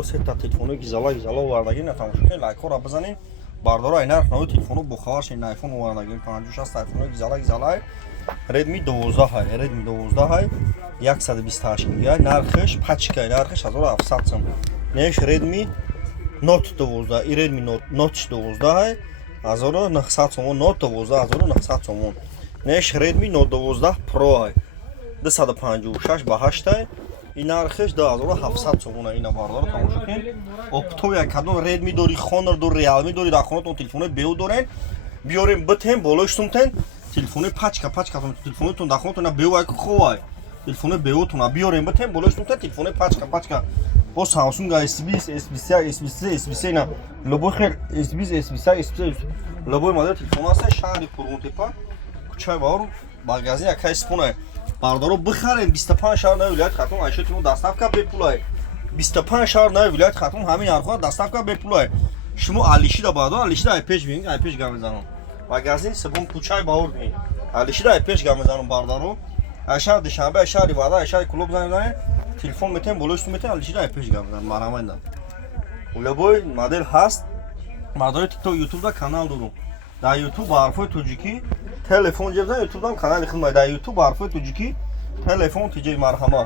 бардоро сета телефони гизала овардагӣ натамошо кунед, лайкҳоро бизанед. Бардоро ай нарх навои телефону бухаварш ин айфон овардагӣ 56 телефони гизала Redmi 12 Redmi 12 128 гига нархиш пачка нархиш 1700 сом. Неш Redmi Note 12 и Redmi Note 12 1900 сом, Note 12 1900 сом. Неш Redmi Note 12 Pro 256 ба 8 ин нархиш 2700 сом. Ина бардоро тамошо кунед. Opto якадон Redmi дори, Honor дори, Realme дори, дар хонатон телефони беу дорен. Биёрем битем болош сумтен телефони пачка телефонитон дар хонатон беу ай ховай. Телефони беутон биёрем битем болош сумтен телефони пачка. Бо Samsung S20, S23, S23, S23 на любой хел S20, S23, S23 любой модель телефона аст шаҳри Курғунтепа кӯчаи Баҳор магазин якай спона бардоро бихарем 25 шаҳр нави вилоят Хатум айшо тимо доставка бепулай 25 шаҳр нави вилоят Хатум ҳамин ҳарфа доставка бепулай шумо Алишида бардор Алишида ай пеш бинед ай пеш гам мезанам магазин сабон кӯчаи Баҳор бинед Алишида ай пеш гам мезанам бардоро ай шаҳр Душанбе ай шаҳри Вада ай шаҳри клуб занед телефон метем болош метем Алишида ай пеш гам мезанам марамайда любой модель ҳаст мадори TikTok YouTube да канал дорум дар YouTube ба ҳарфои тоҷикӣ телефон ҷеб YouTube дам канали хидмат дар YouTube ба ҳарфои тоҷикӣ телефон тиҷаи марҳама